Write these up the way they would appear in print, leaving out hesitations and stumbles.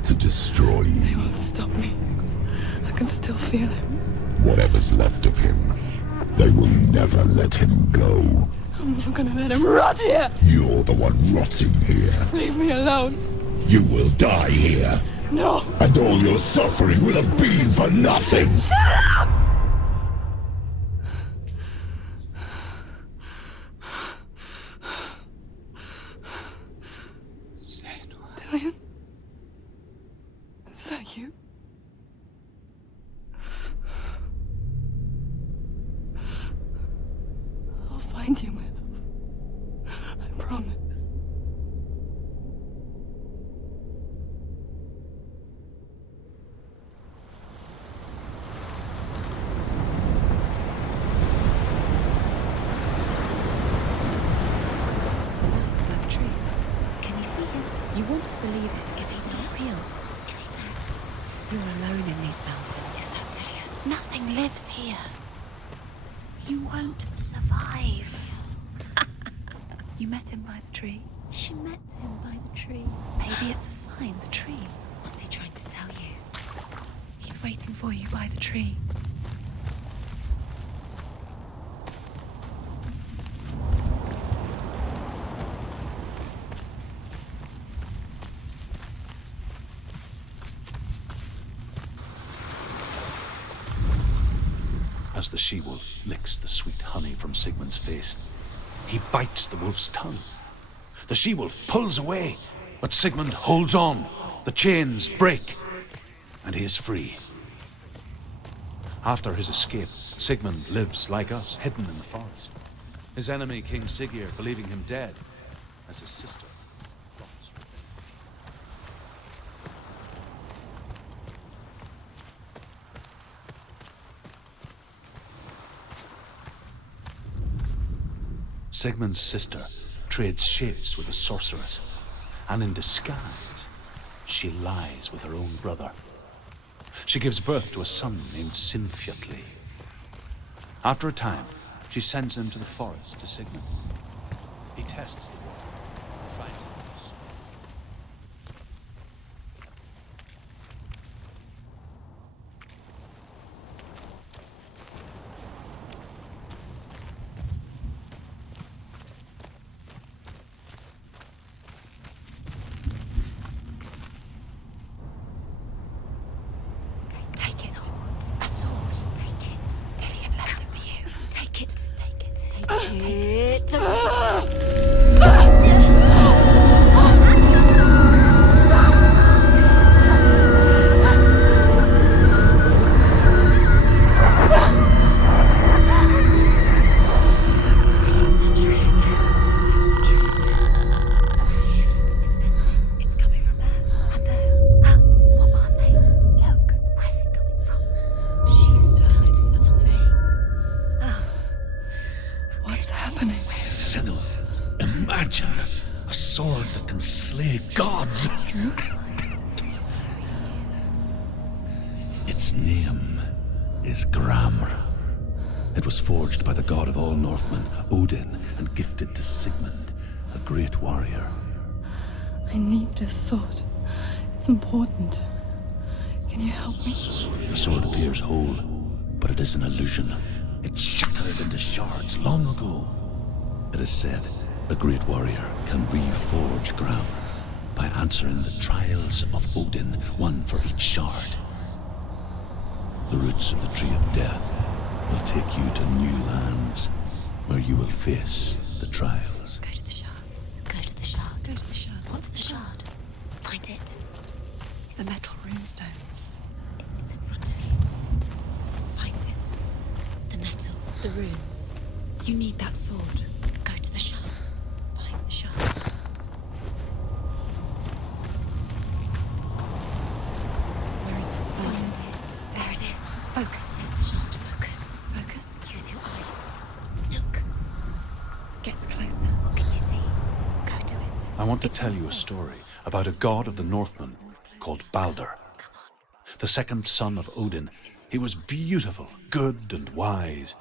power to destroy They you. won't stop me. I can still feel him. Whatever's left of him, they will never let him go. I'm not gonna let him rot here! You're the one rotting here. Leave me alone! You will die here. No! And all your suffering will have been for nothing. Shut up! Dillion? Is that you? I'll find you, my love. I promise. That tree. Can you see him? You want to believe it. Is he not real? Is he there? You're alone in these mountains. Is that Dillion? Nothing lives here. You won't survive. You met him by the tree. She met him by the tree. Maybe it's a sign, the tree. What's he trying to tell you? He's waiting for you by the tree. As the she-wolf licks the sweet honey from Sigmund's face, he bites the wolf's tongue. The she-wolf pulls away, but Sigmund holds on. The chains break, and he is free. After his escape, Sigmund lives like us, hidden in the forest. His enemy, King Siggeir, believing him dead, as his sister plots revenge. Sigmund's sister trades shapes with a sorceress, and in disguise, she lies with her own brother. She gives birth to a son named Sinfjotli. After a time, she sends him to the forest to Sigmund. He tests the water and finds him. Its name is Gramr. It was forged by the god of all Northmen, Odin, and gifted to Sigmund, a great warrior. I need this sword. It's important. Can you help me? The sword appears whole, but it is an illusion. It shattered into shards long ago. It is said a great warrior can reforge Gramr by answering the trials of Odin, one for each shard. The roots of the Tree of Death will take you to new lands, where you will face the trials. Go to the shards. Go to the shard. Go to the shards. What's the shard? Find it. It's the metal runestones. It's in front of you. Find it. The metal. The runes. You need that sword. Go to the shard. Find the shards. Where is it? Find it. There it is. Focus. There's the shard. Focus. Focus. Use your eyes. Look. Get closer. What can you see? Go to it. I want to tell you a story about a god of the Northmen called Baldur. Come on. The second son of Odin. He was beautiful, good, and wise.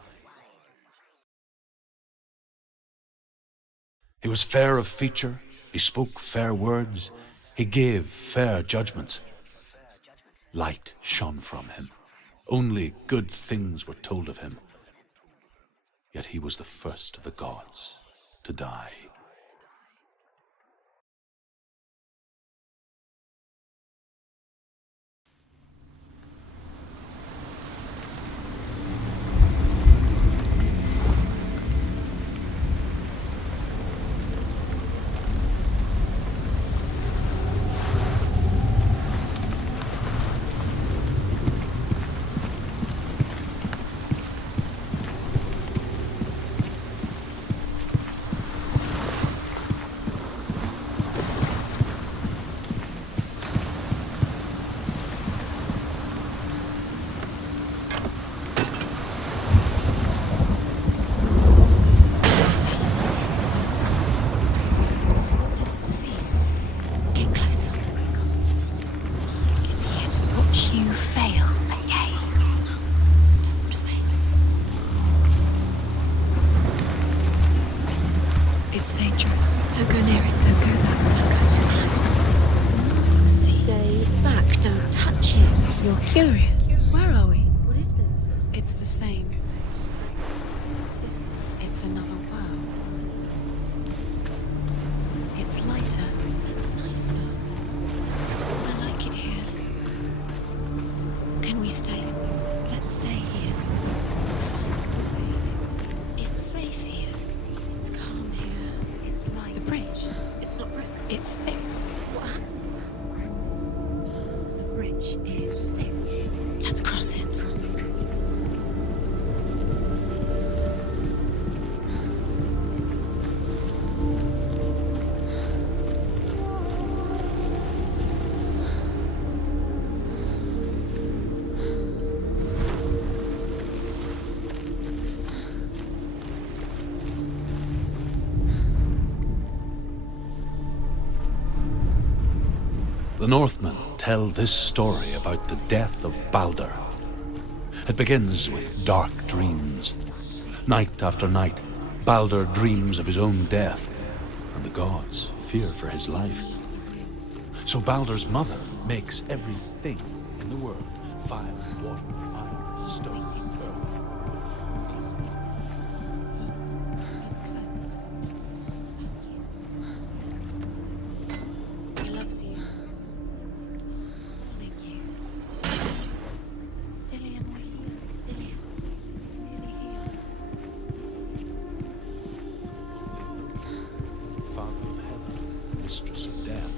He was fair of feature, he spoke fair words, he gave fair judgments. Light shone from him. Only good things were told of him. Yet he was the first of the gods to die. It's dangerous. Don't go near it. Don't go back. Don't go too close. Stay back. Don't touch it. You're curious. Where are we? What is this? It's the same. It's another world. It's lighter. It's nicer. I like it here. Can we stay? Let's stay here. It's safe here. It's calm here. It's light. The bridge. It's not brick. It's fixed. What happens? The bridge is fixed. Let's cross it. The Northmen tell this story about the death of Baldur. It begins with dark dreams. Night after night, Baldur dreams of his own death, and the gods fear for his life. So Baldur's mother makes everything in the world: fire, water, iron, stone, earth. He's close. He loves you. Calling you. Dillian, we're here. Dillian. Nearly here. Father of heaven, mistress of death,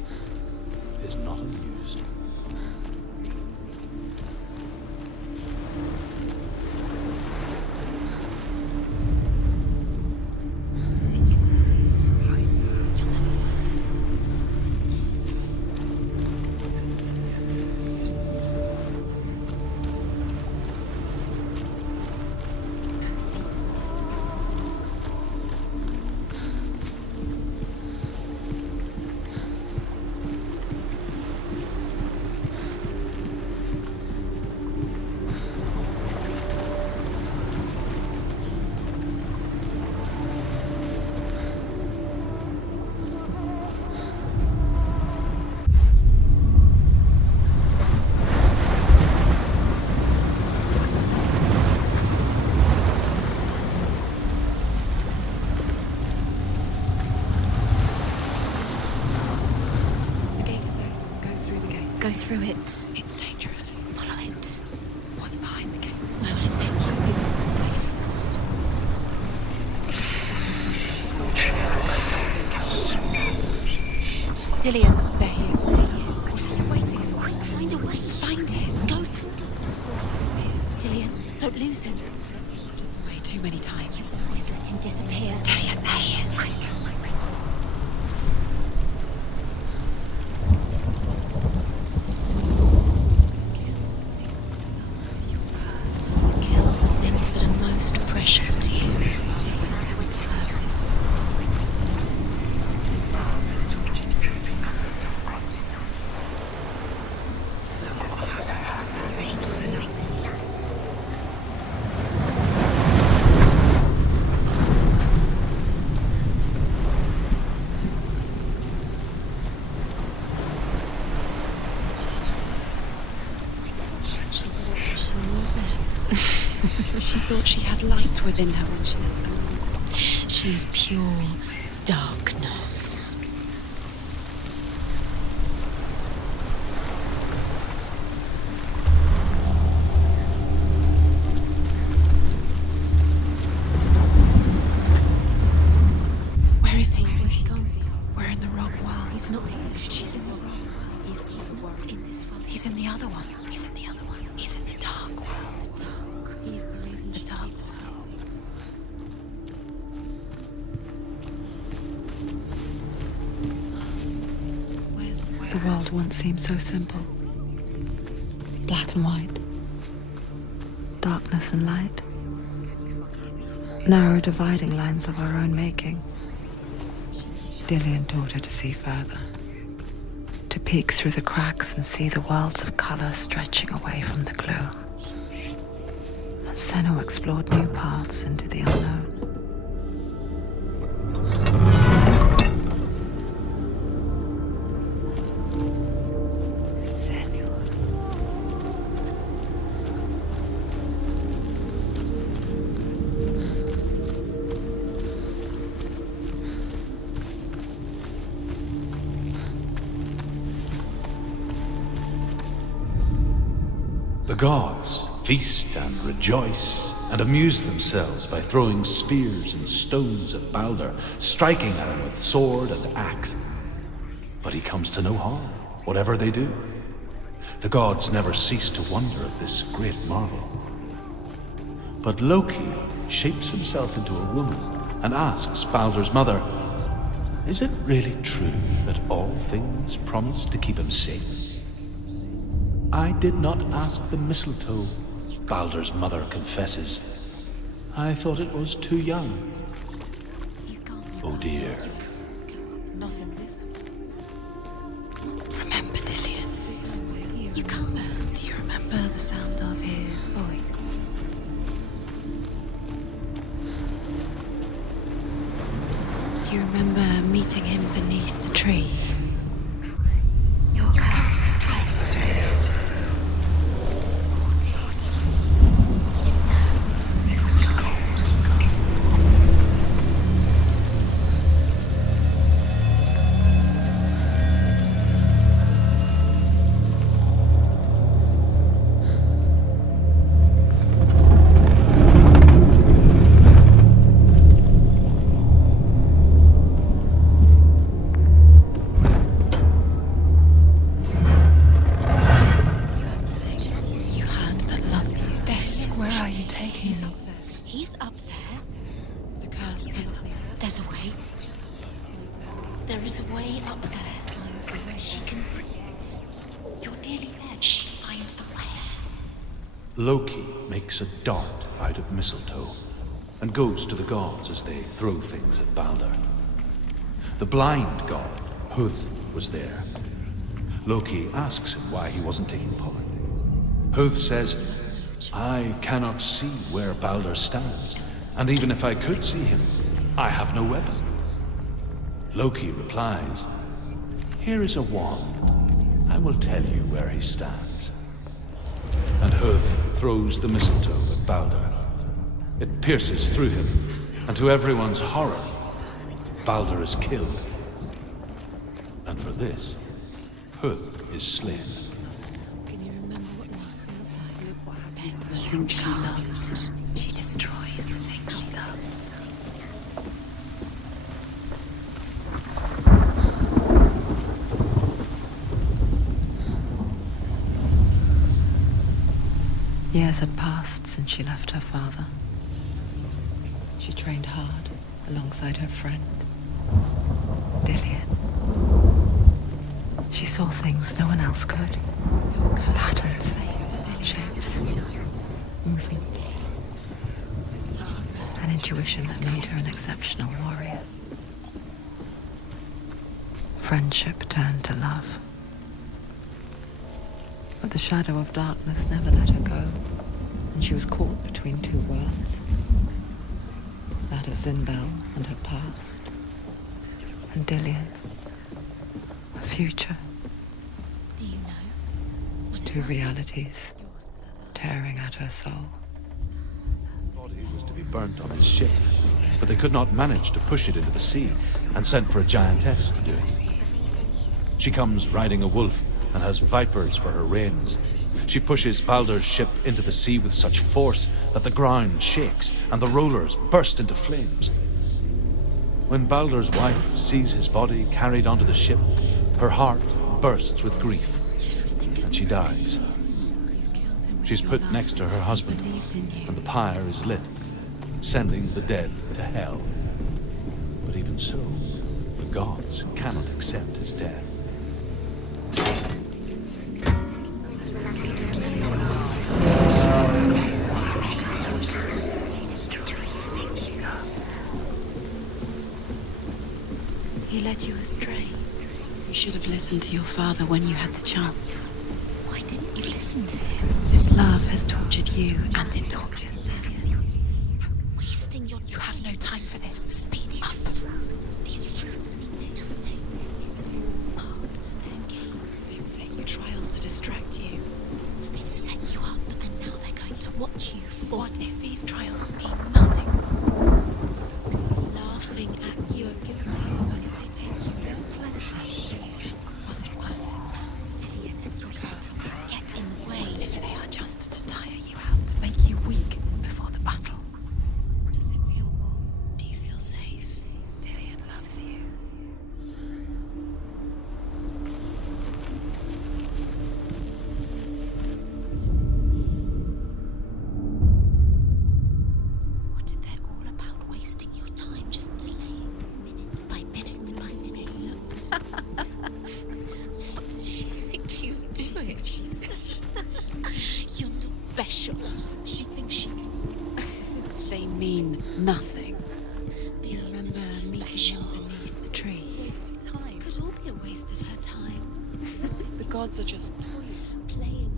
is not amused. The gate is open. Go through the gate. Go through it. It's dangerous. Follow it. What's behind the gate? Where will it take you? It's not safe. Dillian. There he is. There he is. What are you waiting for? Quick, find a way. Find him. Go. Dillian, don't lose him. Way too many times. You always let him disappear. Dillian, there he is. Quick. Kill the things that are most precious to you. She thought she had light within her when she left alone. She is pure darkness. Where is he? Where's he gone? We're in the wrong world. He's not here. She's in the wrong. He's not in this world. He's in the other one. He's in the other one. He's in the dark world. The dark. He's the reason. The dark world. Where's the The world once seemed so simple. Black and white. Darkness and light. Narrow dividing lines of our own making. Dillian taught her to see further. To peek through the cracks and see the worlds of color stretching away from the glue. And Senua explored new paths into the unknown. The gods feast and rejoice and amuse themselves by throwing spears and stones at Balder, striking at him with sword and axe. But he comes to no harm, whatever they do. The gods never cease to wonder at this great marvel. But Loki shapes himself into a woman and asks Balder's mother, "Is it really true that all things promise to keep him safe?" "I did not ask the mistletoe," Balder's mother confesses. "I thought it was too young." He's gone. Oh dear. Not in this one. Remember, Dillian. You can't. Do you remember the sound of his voice? Do you remember meeting him beneath the tree? Your curse is lifted. He's up there. The curse cannot. There's a way. There is a way up there. She can do it. You're nearly there. Just find the way. Loki makes a dart out of mistletoe and goes to the gods as they throw things at Balder. The blind god, Huth, was there. Loki asks him why he wasn't taking part. Huth says, "I cannot see where Balder stands, and even if I could see him, I have no weapon." Loki replies, "Here is a wand. I will tell you where he stands." And Huth throws the mistletoe at Balder. It pierces through him, and to everyone's horror, Balder is killed. And for this, Huth is slain. Can you remember what love feels like? Look what happens to the thing she loves. She destroys the thing she loves. Years had passed since she left her father. She trained hard alongside her friend, Dillian. She saw things no one else could. Patterns, shapes, moving. An intuition that made her an exceptional warrior. Friendship turned to love. But the shadow of darkness never let her go, and she was caught between two worlds. That of Zinbel and her past, and Dillian, her future. Do you know? Was it Two right? realities Yours that I love. tearing at her soul. burnt on his ship, but they could not manage to push it into the sea, and sent for a giantess to do it. She comes riding a wolf and has vipers for her reins. She pushes Baldur's ship into the sea with such force that the ground shakes and the rollers burst into flames. When Baldur's wife sees his body carried onto the ship, her heart bursts with grief, and she dies. She's put next to her husband, and the pyre is lit, sending the dead to hell. But even so, the gods cannot accept his death. He led you astray. You should have listened to your father when you had the chance. Why didn't you listen to him? This love has tortured you, And it tortures Delian. Wasting your time. You have no time for this. Speed up. These rooms mean nothing. It's all part of their game. They've set you trials to distract you. They've set you up, and now they're going to watch you fall. What if these trials mean nothing? Laughing at you are guilty. Closer to Delian. Was it worth it? Delian, and you're letting this get in the way. What if they are just to tire you out, to make you weak before the battle? Does it feel warm? Do you feel safe? Delian loves you. What if they're all about wasting your time, just delaying minute by minute by minute? What does she think she's doing? You're not special. She thinks she... They mean nothing. Do you Delian, remember you're meeting special. him beneath the tree? Waste of time. Could all be a waste of her time. The gods are just Playing.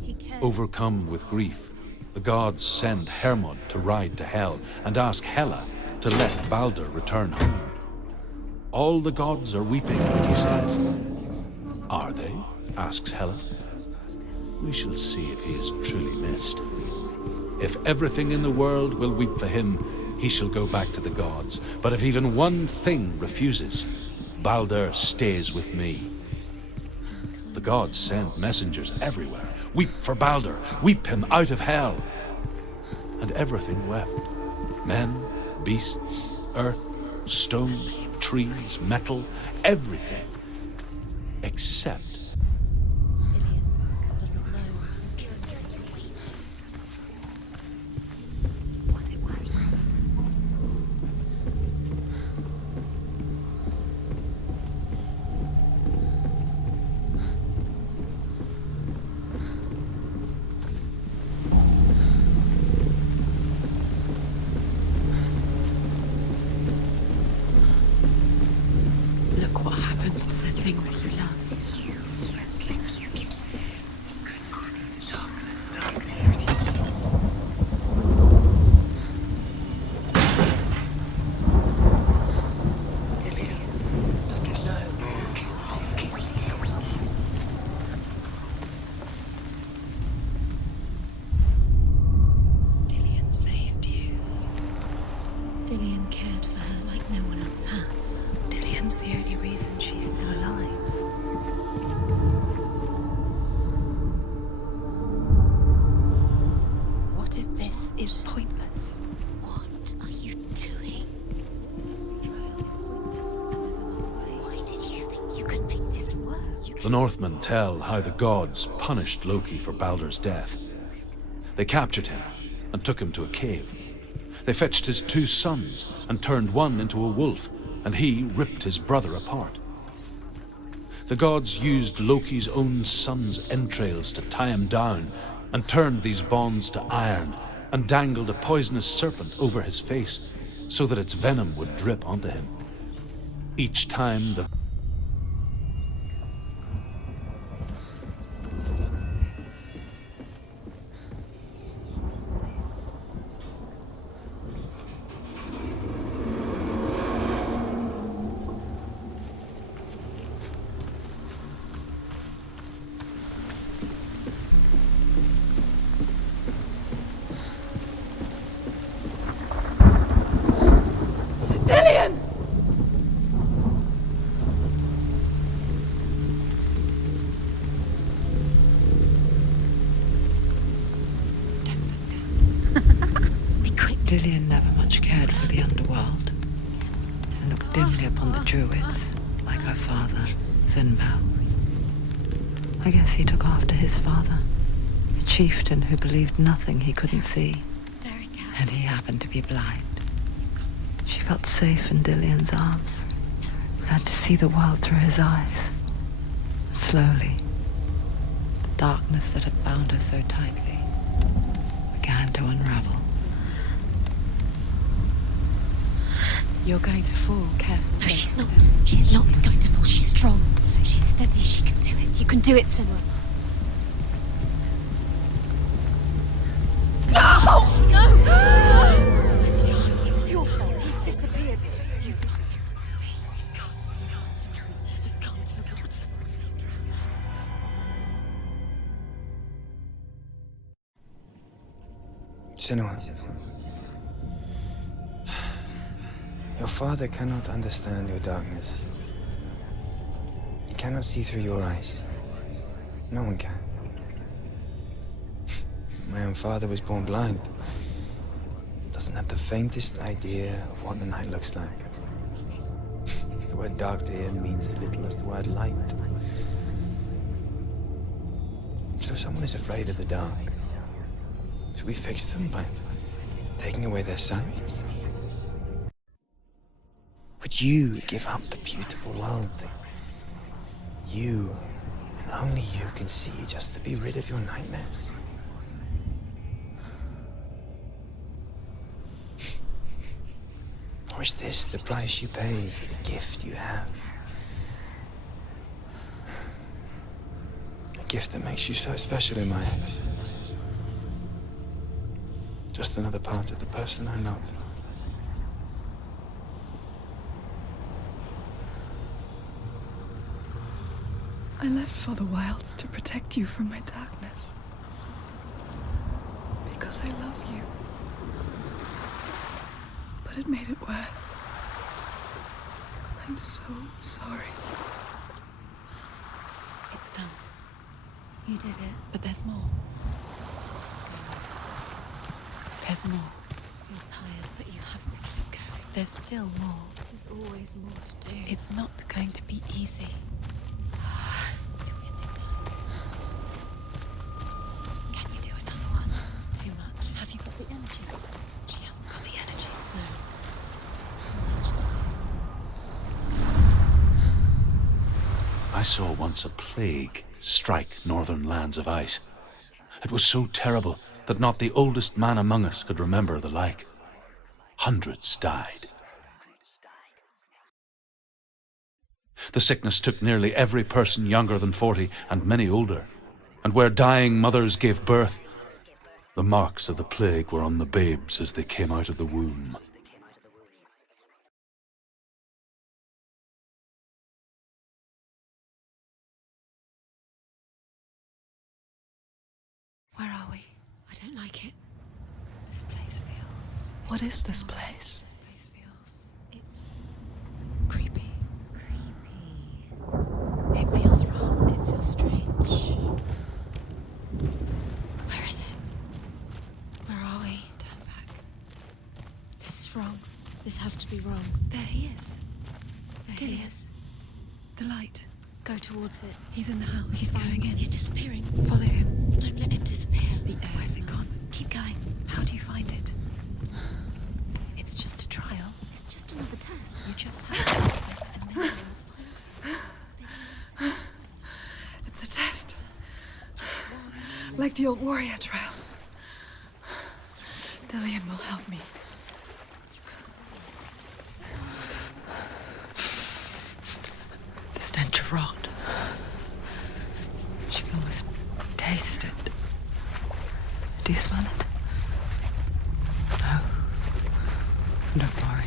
He cares. Overcome with grief, the gods send Hermod to ride to Hell and ask Hela to let Baldur return home. All the gods are weeping, he says. Are they? Asks Hela. We shall see if he is truly missed. If everything in the world will weep for him, he shall go back to the gods. But if even one thing refuses, Baldur stays with me. The gods send messengers everywhere. Weep for Baldur, weep him out of hell. And everything wept. Men, beasts, earth, stone, trees, metal, everything. Except Delian doesn't know who killed the leader. Was it worth it? look what happens to the things you love. Delian saved you. Delian cared for her like no one else has. Delian's the only reason she's still alive. What if this is pointless? What are you doing? Why did you think you could make this work? the Northmen tell how the gods punished Loki for Baldur's death. They captured him and took him to a cave. They fetched his 2 sons and turned one into a wolf, and he ripped his brother apart. The gods used Loki's own son's entrails to tie him down and turned these bonds to iron and dangled a poisonous serpent over his face so that its venom would drip onto him. Each time the Dillian never much cared for the underworld and looked dimly upon the druids, like her father, Zinbao. I guess he took after his father, a chieftain who believed nothing he couldn't see, Very careful. and he happened to be blind. She felt safe in Dillian's arms, had to see the world through his eyes. Slowly, the darkness that had bound her so tightly began to unravel. You're going to fall, careful. No, she's not. She's not going to fall. She's strong. She's steady. She can do it. You can do it, Senua. Where's he gone? It's your fault. He's disappeared. You've lost him to the sea. He's gone. You've lost him to the He's gone to the water. He's drowned. Senua, your father cannot understand your darkness. He cannot see through your eyes. No one can. My own father was born blind. Doesn't have the faintest idea of what the night looks like. The word dark to him means as little as the word light. So someone is afraid of the dark. Should we fix them by taking away their sight? Would you give up the beautiful world that you and only you can see just to be rid of your nightmares? Or is this the price you pay for the gift you have? A gift that makes you so special in my eyes. Just another part of the person I love. I left for the wilds to protect you from my darkness. Because I love you. But it made it worse. I'm so sorry. It's done. You did it. But there's more. There's more. You're tired, but you have to keep going. There's still more. There's always more to do. It's not going to be easy. Can you do another one? It's too much. Have you got the energy? She hasn't got the energy. No. Too much to do. I saw once a plague strike northern lands of ice. It was so terrible that not the oldest man among us could remember the like. Hundreds died. The sickness took nearly every person younger than 40 and many older. And where dying mothers gave birth, the marks of the plague were on the babes as they came out of the womb. Where are we? I don't like it. This place feels... What is this place? This place feels... It's... creepy. Creepy. It feels wrong. It feels strange. Where is it? Where are we? Turn back. This is wrong. This has to be wrong. There he is. There he is. The light. Go towards it. He's in the house. He's going in. He's disappearing. Follow him. Don't let him disappear. The air. Where's it gone? Keep going. How do you find it? It's just a trial. It's just another test. You just have to solve it, and then you'll find it. It's a test. Like the old warrior trials. Dillian will help me. The stench of rot. She can almost taste it. Do you smell it? No. Don't worry.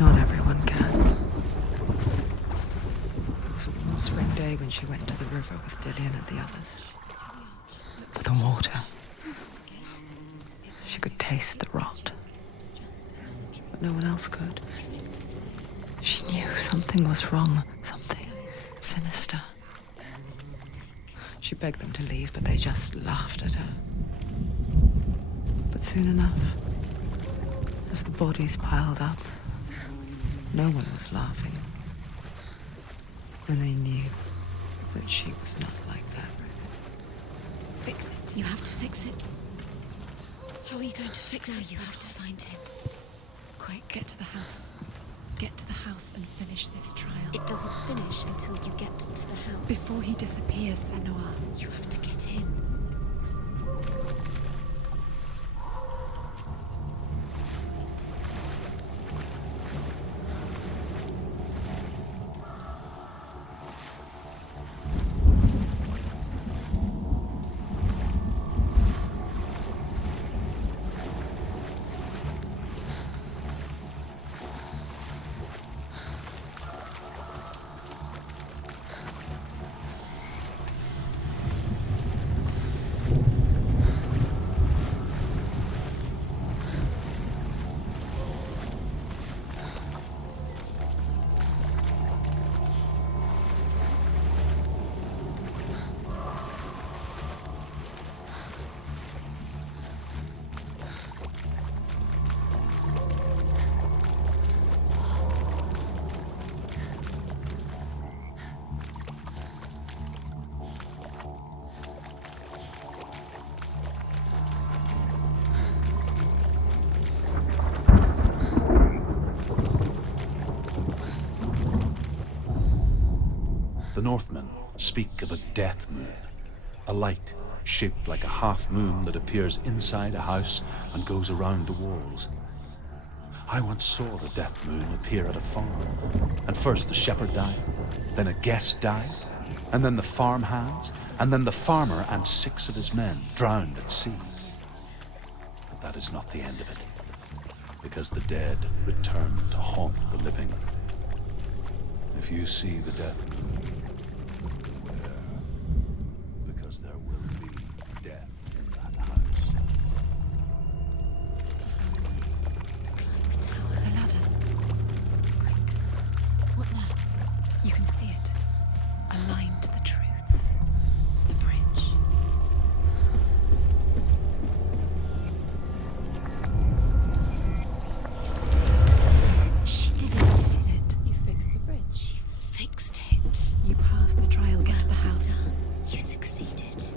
Not everyone can. It was a warm spring day when she went to the river with Dillian and the others. For the water. She could taste the rot. But no one else could. She knew something was wrong. Something sinister. She begged them to leave, but they just laughed at her. But soon enough, As the bodies piled up, no one was laughing. When they knew that she was not like that. Fix it. You have to fix it. How are you going to fix it? You have to find him. Quick, get to the house. Get to the house and finish this trial. It doesn't finish until you get to the house. Before he disappears, Senua. You have to get him. The Northmen speak of a death moon, a light shaped like a half moon that appears inside a house and goes around the walls. I once saw the death moon appear at a farm, and first the shepherd died, then a guest died, and then the farmhands, and then the farmer and 6 of his men drowned at sea. But that is not the end of it, because the dead return to haunt the living. If you see the death moon, beware, because there will be death in that house. To climb the tower. The ladder. Quick. What now? You can see it. Aligned to the truth. The bridge. She did it. Did it. You fixed the bridge. She fixed it. You passed the trial. Get to the house. Done. You succeeded.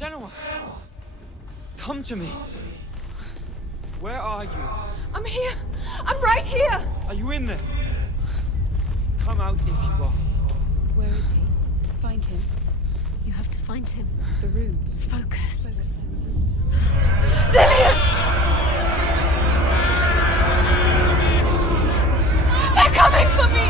Senua! Come to me! Where are you? I'm here. I'm right here. Are you in there? Come out if you are. Where is he? Find him. You have to find him. The runes. Focus. Dillion! They're coming for me!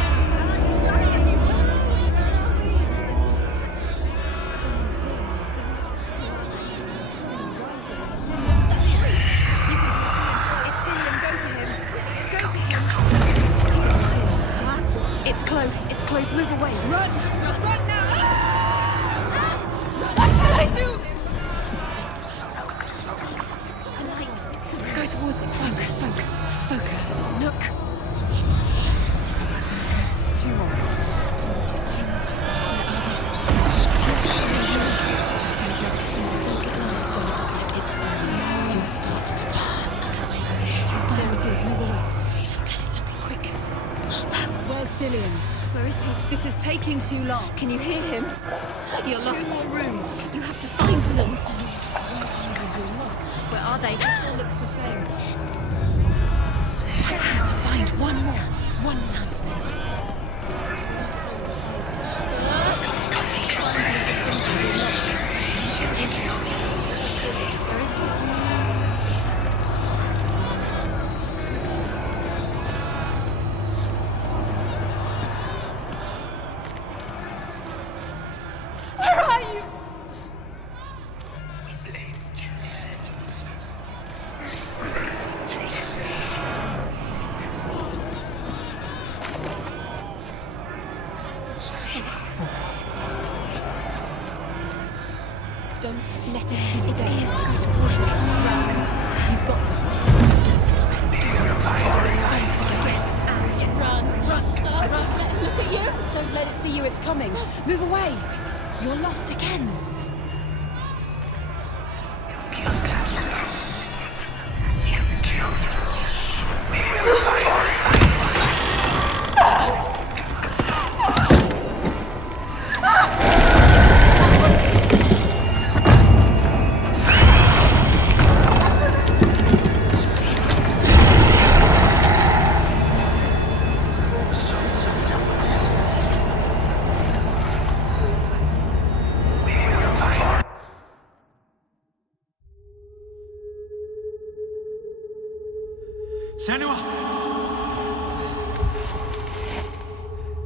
It's close. It's close. Move away. Run! Run now! What shall I do? The light. Go towards it. Focus. Focus. Focus. Look. Focus. Two more. Where are they? Don't let it see. Don't get lost. Don't let it see you. You'll start to burn. There it is. Move away. Don't let it look. Quick. Where's Dillion? Where is he? This is taking too long. Can you hear him? You're lost. 2 more rooms. You have to find them. You're lost. Where are they? This one looks the same. I have to find one more. One more. Lost. Don't let it see it is. Go towards it. You've got them. Run. Look at you. Don't let it see you. It's coming. Move away. You're lost again. Senua!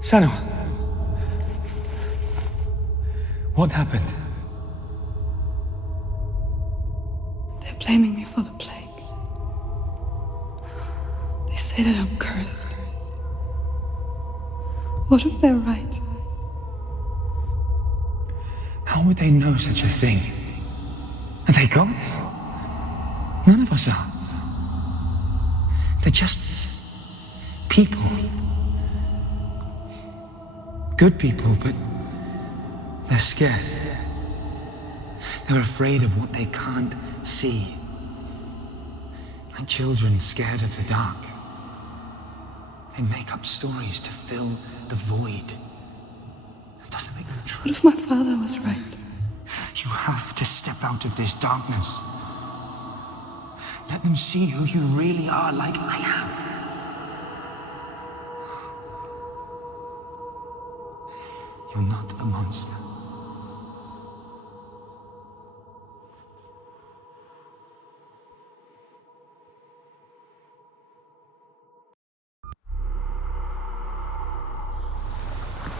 Senua! What happened? They're blaming me for the plague. They say that I'm cursed. What if they're right? How would they know such a thing? Are they gods? None of us are. They're just people. Good people, but they're scared. They're afraid of what they can't see. Like children scared of the dark. They make up stories to fill the void. It doesn't make them true. What if my father was right? You have to step out of this darkness. Let them see who you really are, like I have. You're not a monster.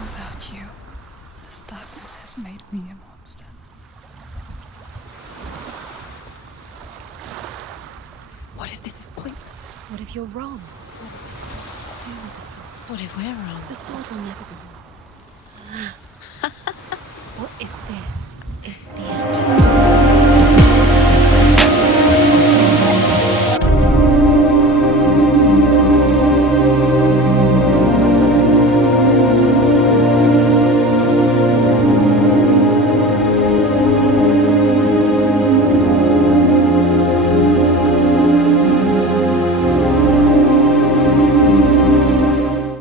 Without you, this darkness has made me a monster. What if this is pointless? What if you're wrong? What if this has nothing to do with the sword? What if we're wrong? The sword will never be wrong.